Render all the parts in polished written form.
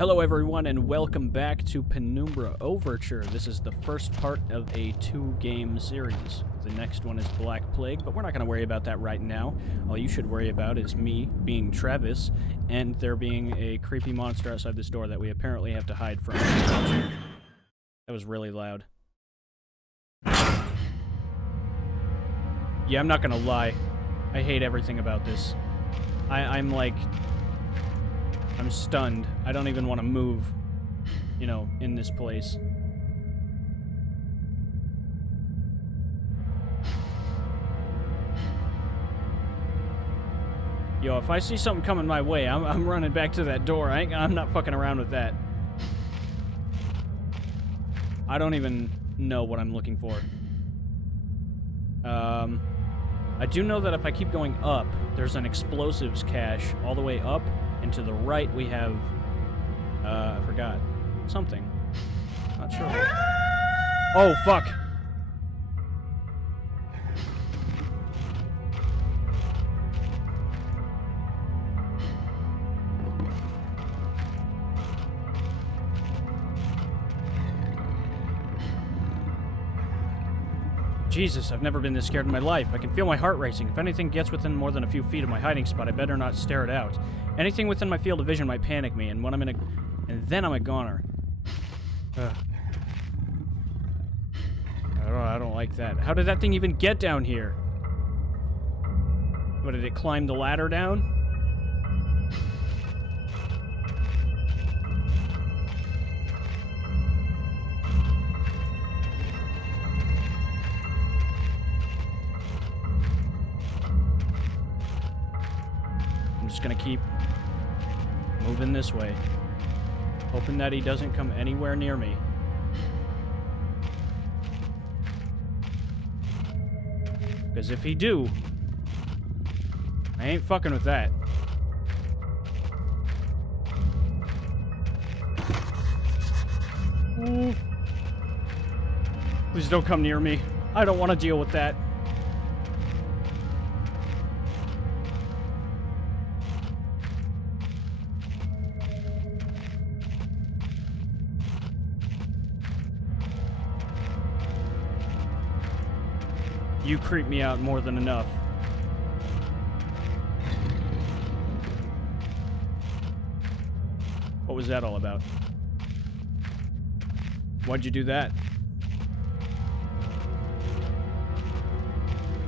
Hello everyone and welcome back to Penumbra Overture. This is the first part of a 2-game series. The next one is Black Plague, but we're not going to worry about that right now. All you should worry about is me being Travis and there being a creepy monster outside this door that we apparently have to hide from. That was really loud. Yeah, I'm not going to lie. I hate everything about this. I'm stunned. I don't even want to move, you know, in this place. Yo, if I see something coming my way, I'm running back to that door. I'm not fucking around with that. I don't even know what I'm looking for. I do know that if I keep going up, there's an explosives cache all the way up. And to the right, we have, I forgot, something. Not sure. Oh, fuck. Jesus, I've never been this scared in my life. I can feel my heart racing. If anything gets within more than a few feet of my hiding spot, I better not stare it out. Anything within my field of vision might panic me, and then I'm a goner. Ugh. I don't like that. How did that thing even get down here? What, did it climb the ladder down? I'm just gonna keep moving this way, hoping that he doesn't come anywhere near me. Because if he do, I ain't fucking with that. Ooh. Please don't come near me. I don't want to deal with that. You creep me out more than enough. What was that all about? Why'd you do that?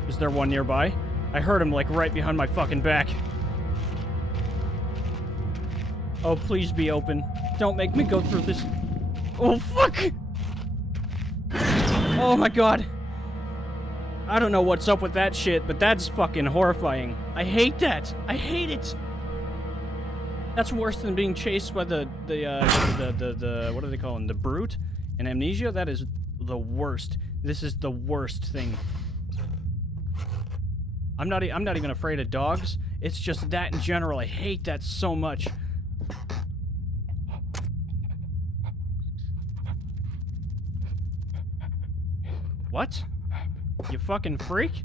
Is there one nearby? I heard him like right behind my fucking back. Oh, please be open. Don't make me go through this. Oh, fuck! Oh my god. I don't know what's up with that shit, but that's fucking horrifying. I hate that. I hate it. That's worse than being chased by the what do they call him? The brute in Amnesia. That is the worst. This is the worst thing. I'm not even afraid of dogs. It's just that in general. I hate that so much. What? You fucking freak?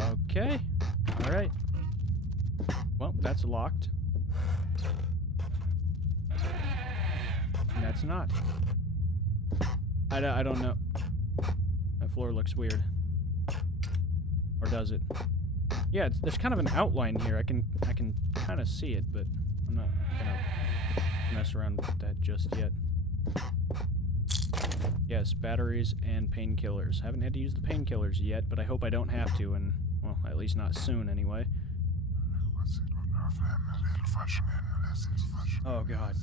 Okay. Alright. Well, that's locked. And that's not. I don't know. That floor looks weird. Or does it? Yeah, there's kind of an outline here. I can kind of see it, but I'm not gonna mess around with that just yet. Yes, batteries and painkillers. Haven't had to use the painkillers yet, but I hope I don't have to, and, well, at least not soon anyway. Oh god.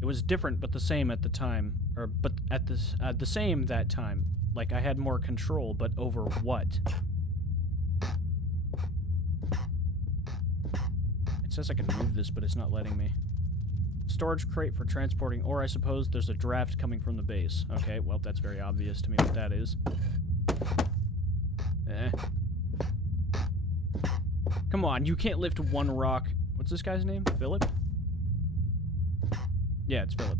It was different but the same at the time. But at this, the same that time. Like, I had more control, but over what? It says I can move this, but it's not letting me. Storage crate for transporting ore, I suppose. There's a draft coming from the base. Okay, well, that's very obvious to me what that is. Come on, you can't lift one rock. What's this guy's name? Philip? Yeah, it's Philip.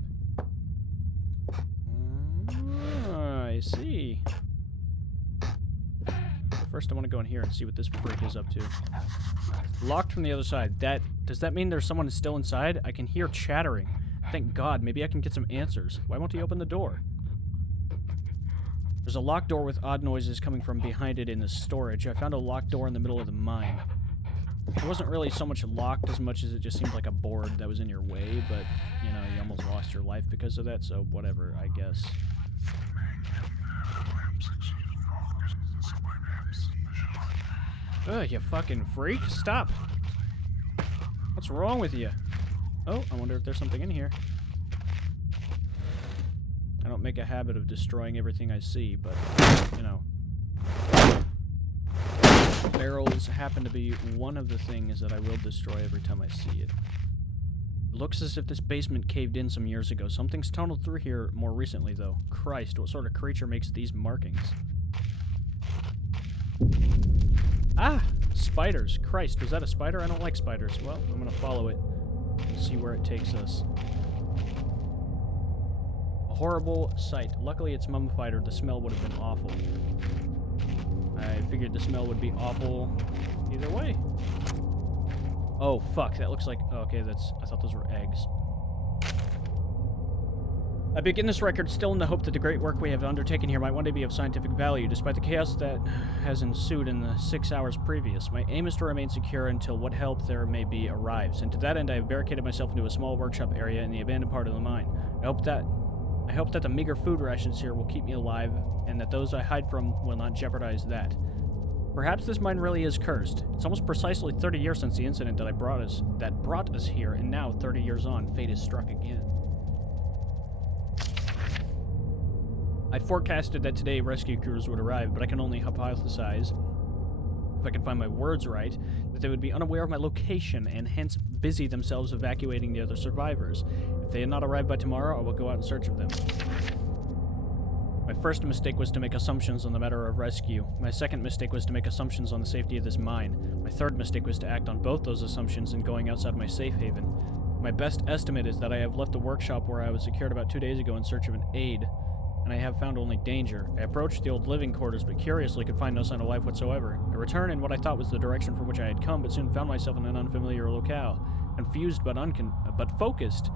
I see. First, I want to go in here and see what this freak is up to. Locked from the other side. Does that mean there's someone still inside? I can hear chattering. Thank God, maybe I can get some answers. Why won't he open the door? There's a locked door with odd noises coming from behind it in the storage. I found a locked door in the middle of the mine. It wasn't really so much locked as much as it just seemed like a board that was in your way, but, you know, you almost lost your life because of that, so whatever, I guess. Ugh, you fucking freak. Stop. What's wrong with you? Oh, I wonder if there's something in here. I don't make a habit of destroying everything I see, but, you know. Barrels happen to be one of the things that I will destroy every time I see it. It looks as if this basement caved in some years ago. Something's tunneled through here more recently, though. Christ, what sort of creature makes these markings? Ah! Spiders. Christ, was that a spider? I don't like spiders. Well, I'm gonna follow it and see where it takes us. A horrible sight. Luckily it's mummified or the smell would have been awful. I figured the smell would be awful either way. Oh, fuck. That looks like... Oh, okay, I thought those were eggs. I begin this record still in the hope that the great work we have undertaken here might one day be of scientific value, despite the chaos that has ensued in the 6 hours previous. My aim is to remain secure until what help there may be arrives, and to that end I have barricaded myself into a small workshop area in the abandoned part of the mine. I hope that the meager food rations here will keep me alive, and that those I hide from will not jeopardize that. Perhaps this mine really is cursed. It's almost precisely 30 years since the incident that brought us here, and now, 30 years on, fate has struck again. I forecasted that today rescue crews would arrive, but I can only hypothesize, if I can find my words right, that they would be unaware of my location and hence busy themselves evacuating the other survivors. If they had not arrived by tomorrow, I will go out in search of them. My first mistake was to make assumptions on the matter of rescue. My second mistake was to make assumptions on the safety of this mine. My third mistake was to act on both those assumptions in going outside my safe haven. My best estimate is that I have left the workshop where I was secured about 2 days ago in search of an aid, and I have found only danger. I approached the old living quarters, but curiously could find no sign of life whatsoever. I returned in what I thought was the direction from which I had come, but soon found myself in an unfamiliar locale. Confused but focused,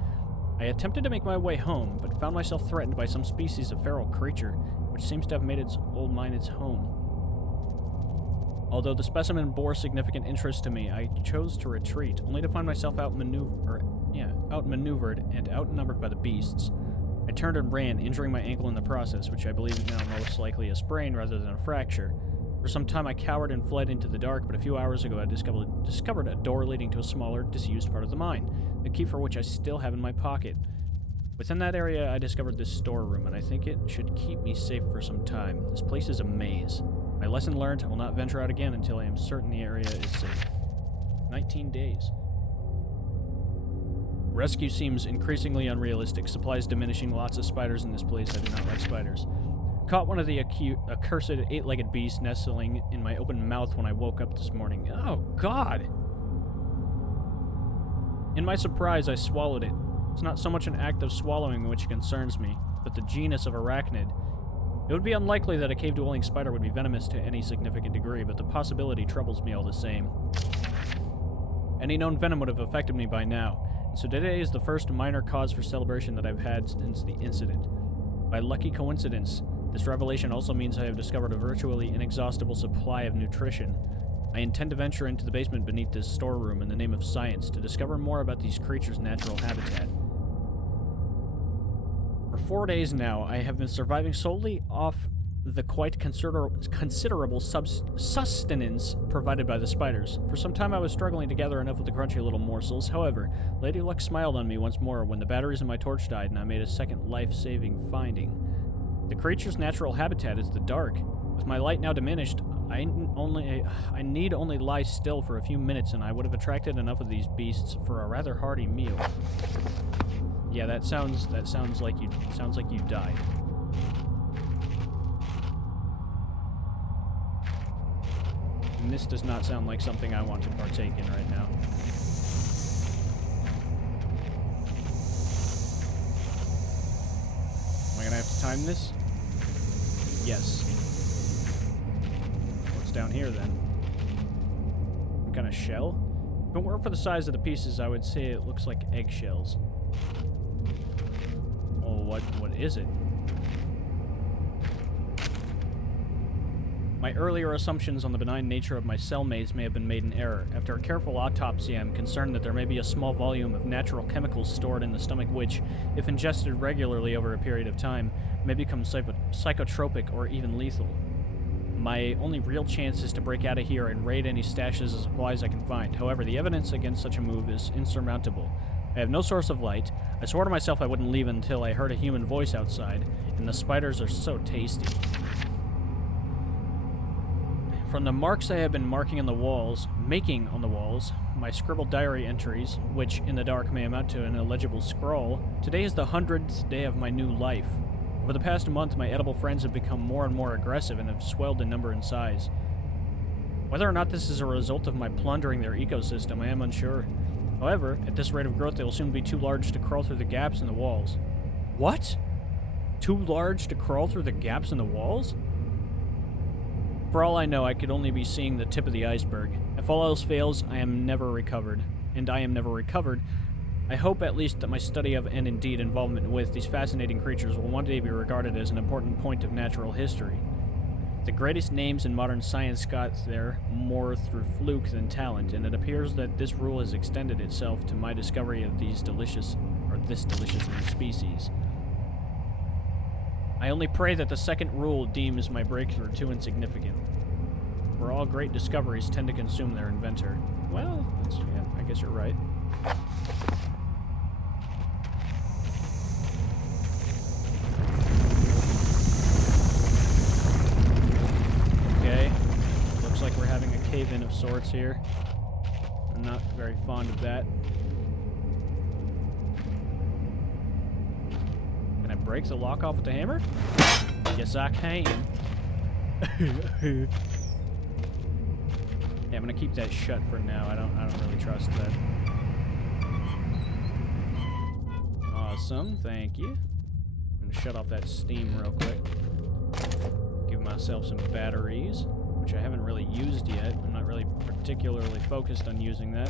I attempted to make my way home, but found myself threatened by some species of feral creature, which seems to have made its old mine its home. Although the specimen bore significant interest to me, I chose to retreat, only to find myself outmaneuvered and outnumbered by the beasts. I turned and ran, injuring my ankle in the process, which I believe is now most likely a sprain rather than a fracture. For some time I cowered and fled into the dark, but a few hours ago I discovered a door leading to a smaller, disused part of the mine, the key for which I still have in my pocket. Within that area I discovered this storeroom, and I think it should keep me safe for some time. This place is a maze. My lesson learned, I will not venture out again until I am certain the area is safe. 19 days. Rescue seems increasingly unrealistic. Supplies diminishing. Lots of spiders in this place. I do not like spiders. Caught one of the accursed 8-legged beasts nestling in my open mouth when I woke up this morning. Oh, God! In my surprise, I swallowed it. It's not so much an act of swallowing which concerns me, but the genus of arachnid. It would be unlikely that a cave-dwelling spider would be venomous to any significant degree, but the possibility troubles me all the same. Any known venom would have affected me by now. So today is the first minor cause for celebration that I've had since the incident. By lucky coincidence, this revelation also means I have discovered a virtually inexhaustible supply of nutrition. I intend to venture into the basement beneath this storeroom in the name of science to discover more about these creatures' natural habitat. For 4 days now, I have been surviving solely off the quite considerable sustenance provided by the spiders. For some time I was struggling to gather enough of the crunchy little morsels. However, Lady Luck smiled on me once more when the batteries in my torch died and I made a second life-saving finding. The creature's natural habitat is the dark. With my light now diminished, I need only lie still for a few minutes and I would have attracted enough of these beasts for a rather hearty meal. Yeah, that sounds like you died. And this does not sound like something I want to partake in right now. Am I gonna have to time this? Yes. What's down here, then? Some kind of shell? If it weren't for the size of the pieces, I would say it looks like eggshells. Oh, what is it? My earlier assumptions on the benign nature of my cellmates may have been made in error. After a careful autopsy, I am concerned that there may be a small volume of natural chemicals stored in the stomach which, if ingested regularly over a period of time, may become psychotropic or even lethal. My only real chance is to break out of here and raid any stashes of supplies I can find. However, the evidence against such a move is insurmountable. I have no source of light. I swore to myself I wouldn't leave until I heard a human voice outside, and the spiders are so tasty. From the marks I have been making on the walls, my scribbled diary entries, which in the dark may amount to an illegible scrawl, today is the 100th day of my new life. Over the past month, my edible friends have become more and more aggressive and have swelled in number and size. Whether or not this is a result of my plundering their ecosystem, I am unsure. However, at this rate of growth, they will soon be too large to crawl through the gaps in the walls. What? Too large to crawl through the gaps in the walls? For all I know, I could only be seeing the tip of the iceberg. If all else fails, I am never recovered. I hope at least that my study of, and indeed involvement with, these fascinating creatures will one day be regarded as an important point of natural history. The greatest names in modern science got there more through fluke than talent, and it appears that this rule has extended itself to my discovery of this delicious new species. I only pray that the second rule deems my breakthrough too insignificant. For all great discoveries tend to consume their inventor. Well, yeah, I guess you're right. Okay. Looks like we're having a cave-in of sorts here. I'm not very fond of that. Can I break the lock off with the hammer? Yes, I can. Yeah, I'm gonna keep that shut for now. I don't really trust that. Awesome, thank you. I'm gonna shut off that steam real quick. Give myself some batteries, which I haven't really used yet. I'm not really particularly focused on using that.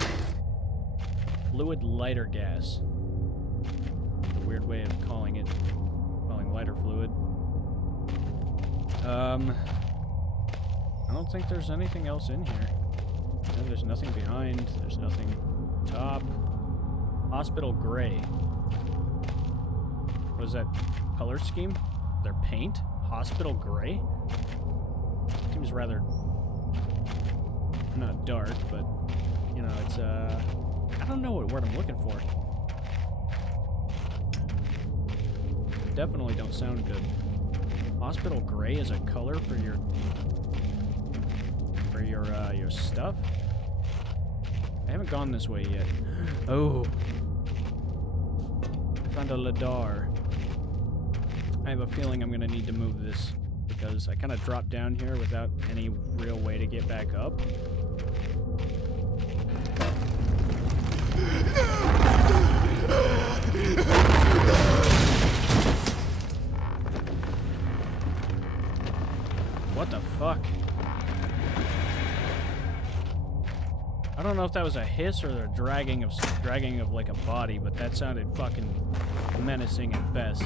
Fluid lighter gas. A weird way of calling it. Calling lighter fluid. I don't think there's anything else in here. No, there's nothing behind. There's nothing top. Hospital gray. What is that color scheme? Their paint? Hospital gray? Seems rather not dark, but you know, it's I don't know what word I'm looking for. Definitely don't sound good. Hospital gray is a color for your stuff? I haven't gone this way yet. Oh. I found a Ladar. I have a feeling I'm gonna need to move this because I kind of dropped down here without any real way to get back up. What the fuck? I don't know if that was a hiss or the dragging of like a body, but that sounded fucking menacing at best.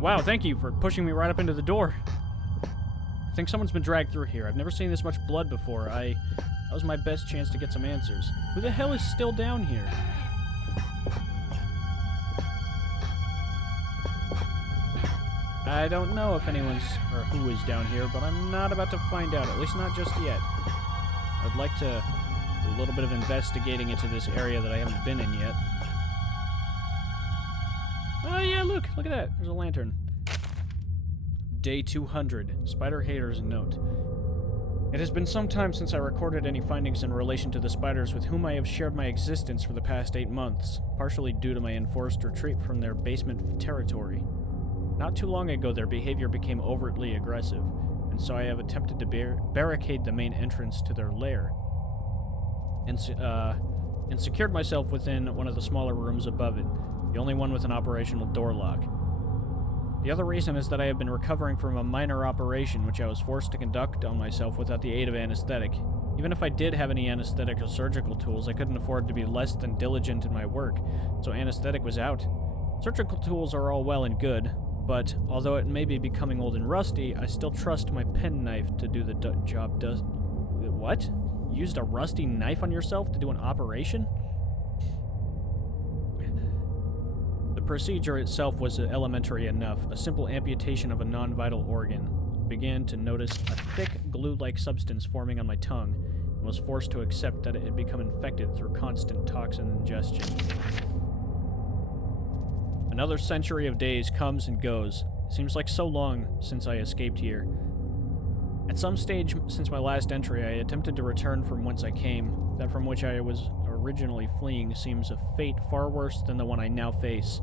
Wow, thank you for pushing me right up into the door. I think someone's been dragged through here. I've never seen this much blood before. That was my best chance to get some answers. Who the hell is still down here? I don't know if anyone's, or who is down here, but I'm not about to find out, at least not just yet. I'd like to do a little bit of investigating into this area that I haven't been in yet. Oh yeah, look at that. There's a lantern. Day 200. Spider Haters Note. It has been some time since I recorded any findings in relation to the spiders with whom I have shared my existence for the past 8 months, partially due to my enforced retreat from their basement territory. Not too long ago, their behavior became overtly aggressive, and so I have attempted to barricade the main entrance to their lair, and secured myself within one of the smaller rooms above it, the only one with an operational door lock. The other reason is that I have been recovering from a minor operation which I was forced to conduct on myself without the aid of anesthetic. Even if I did have any anesthetic or surgical tools, I couldn't afford to be less than diligent in my work, so anesthetic was out. Surgical tools are all well and good, but although it may be becoming old and rusty, I still trust my penknife to do the job does. What? You used a rusty knife on yourself to do an operation? The procedure itself was elementary enough. A simple amputation of a non-vital organ. I began to notice a thick, glue-like substance forming on my tongue, and was forced to accept that it had become infected through constant toxin ingestion. Another century of days comes and goes. It seems like so long since I escaped here. At some stage since my last entry, I attempted to return from whence I came. That from which I was originally fleeing seems a fate far worse than the one I now face.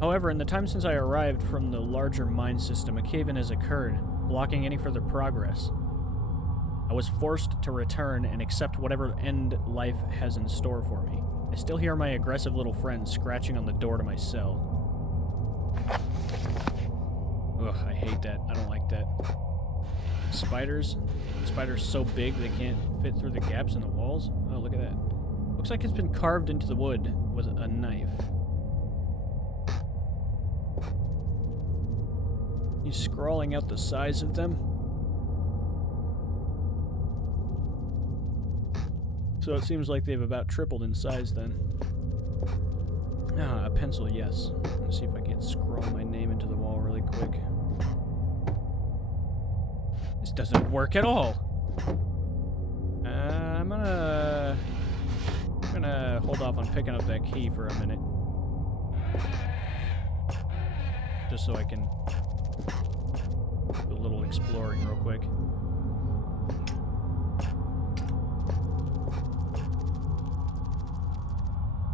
However, in the time since I arrived from the larger mine system, a cave-in has occurred, blocking any further progress. I was forced to return and accept whatever end life has in store for me. I still hear my aggressive little friend scratching on the door to my cell. Ugh, I hate that. I don't like that. Spiders? Spiders so big they can't fit through the gaps in the walls? Oh, look at that. Looks like it's been carved into the wood with a knife. He's scrawling out the size of them. So it seems like they've about tripled in size then. Ah, a pencil, yes. Let's see if I can scroll my name into the wall really quick. This doesn't work at all. I'm gonna hold off on picking up that key for a minute. Just so I can do a little exploring real quick.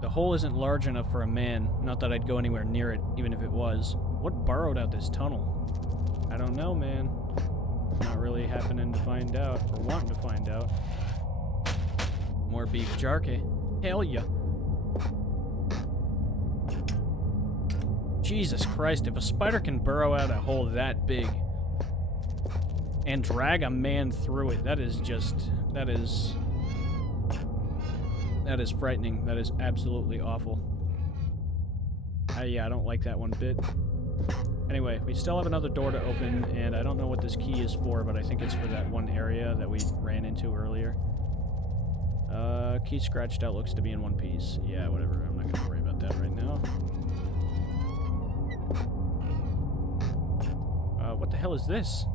The hole isn't large enough for a man, not that I'd go anywhere near it, even if it was. What burrowed out this tunnel? I don't know, man. Not really happening to find out, or wanting to find out. More beef jerky. Hell yeah. Jesus Christ, if a spider can burrow out a hole that big and drag a man through it, that is frightening. That is absolutely awful. Yeah, I don't like that one bit. Anyway, we still have another door to open, and I don't know what this key is for, but I think it's for that one area that we ran into earlier. Key scratched out, looks to be in one piece. Yeah, whatever. I'm not going to worry about that right now. What the hell is this?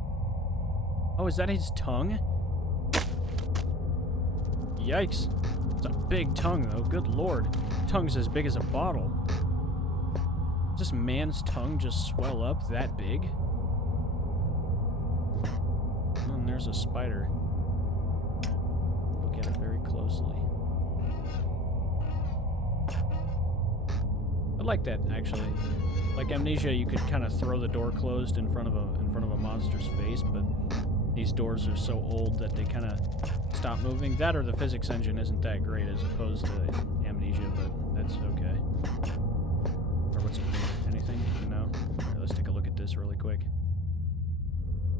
Oh, is that his tongue? Yikes. It's a big tongue, though. Good lord. Tongue's as big as a bottle. Does this man's tongue just swell up that big? Oh, and there's a spider. Look at it very closely. I like that, actually. Like Amnesia, you could kind of throw the door closed in front of a monster's face, but these doors are so old that they kind of stop moving. That or the physics engine isn't that great as opposed to Amnesia, but that's okay. Or what's it mean? Anything? No? Alright, let's take a look at this really quick.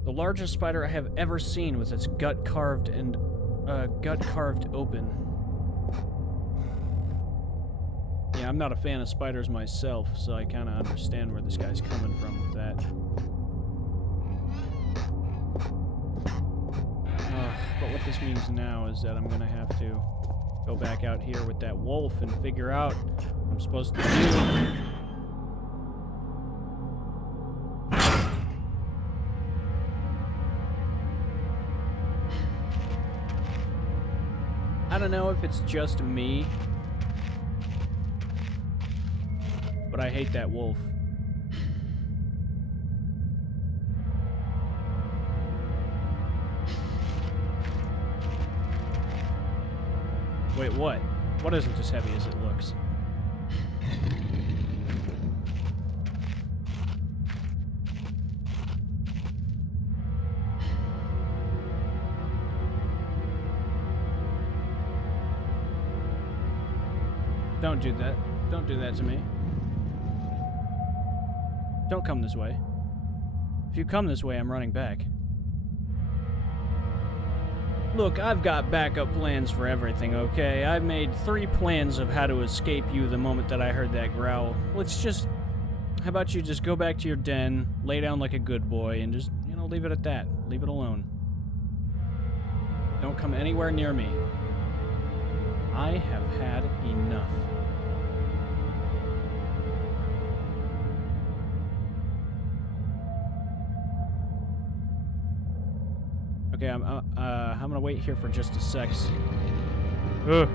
The largest spider I have ever seen with its gut carved open. Yeah, I'm not a fan of spiders myself, so I kind of understand where this guy's coming from with that. But what this means now is that I'm going to have to go back out here with that wolf and figure out what I'm supposed to do. I don't know if it's just me, but I hate that wolf. Wait, what? What isn't as heavy as it looks? Don't do that. Don't do that to me. Don't come this way. If you come this way, I'm running back. Look, I've got backup plans for everything, okay? I've made 3 plans of how to escape you the moment that I heard that growl. Let's just... How about you just go back to your den, lay down like a good boy, and just, you know, leave it at that. Leave it alone. Don't come anywhere near me. I have had enough. Okay, I'm gonna wait here for just a sec. Ugh.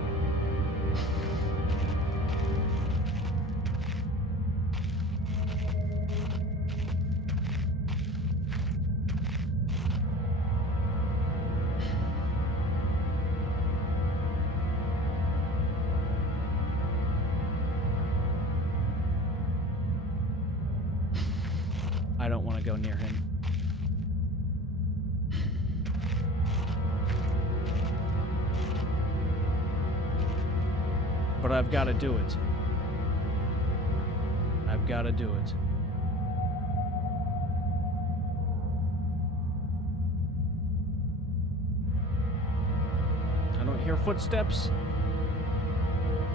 I don't want to go near him. But I've got to do it. I've got to do it. I don't hear footsteps.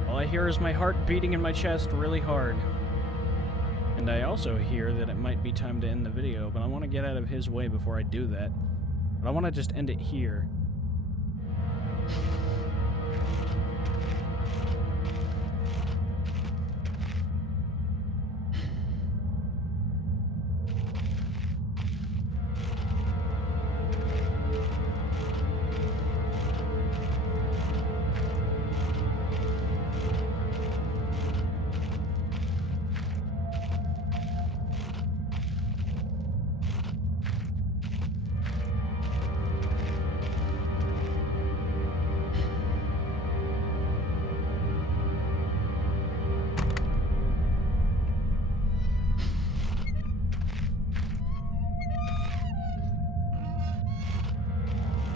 All I hear is my heart beating in my chest really hard. And I also hear that it might be time to end the video, but I want to get out of his way before I do that. But I want to just end it here.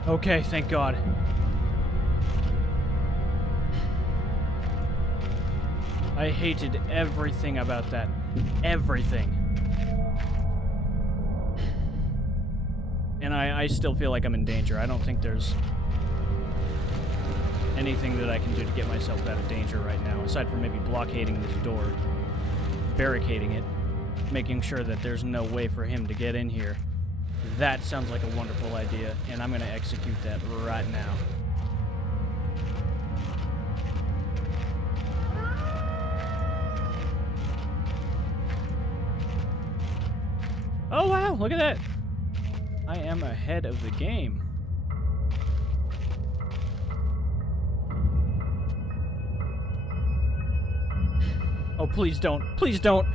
Okay, thank God. I hated everything about that. Everything. And I still feel like I'm in danger. I don't think there's anything that I can do to get myself out of danger right now, aside from maybe blockading this door, barricading it, making sure that there's no way for him to get in here. That sounds like a wonderful idea, and I'm going to execute that right now. Oh wow, look at that! I am ahead of the game. Oh, please don't. Please don't.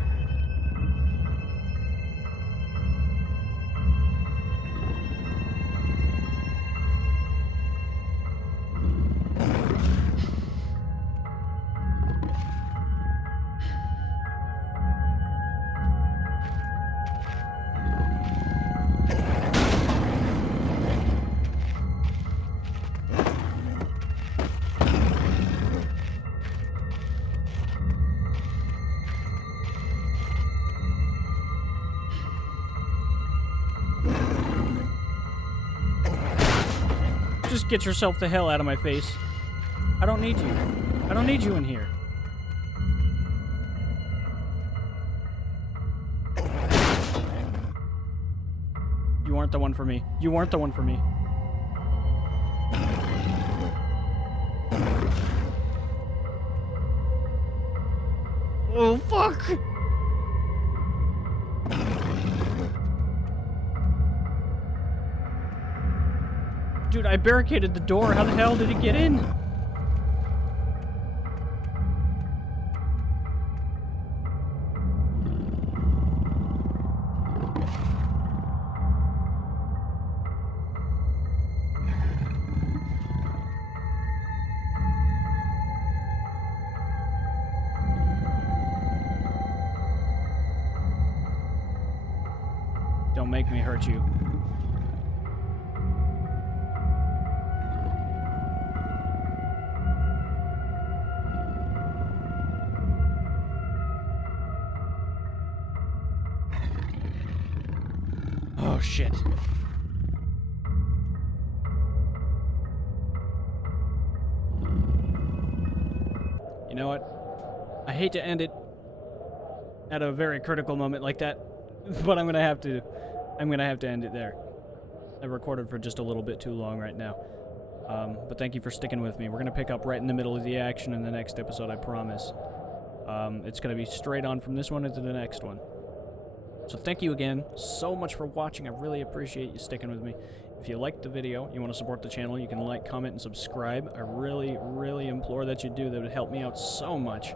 Just get yourself the hell out of my face. I don't need you. I don't need you in here. You aren't the one for me. You weren't the one for me. Oh, fuck! Dude, I barricaded the door. How the hell did it get in? Don't make me hurt you. Oh, shit. You know what? I hate to end it at a very critical moment like that, but I'm gonna have to end it there. I recorded for just a little bit too long right now. But thank you for sticking with me. We're gonna pick up right in the middle of the action in the next episode, I promise. It's gonna be straight on from this one into the next one. So thank you again so much for watching. I really appreciate you sticking with me. If you liked the video, you want to support the channel, you can like, comment, and subscribe. I really, really implore that you do. That would help me out so much.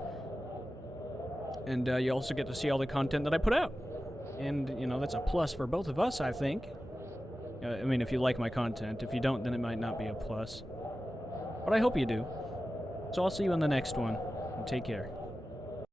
And you also get to see all the content that I put out. And, you know, that's a plus for both of us, I think. I mean, if you like my content. If you don't, then it might not be a plus. But I hope you do. So I'll see you in the next one. And take care.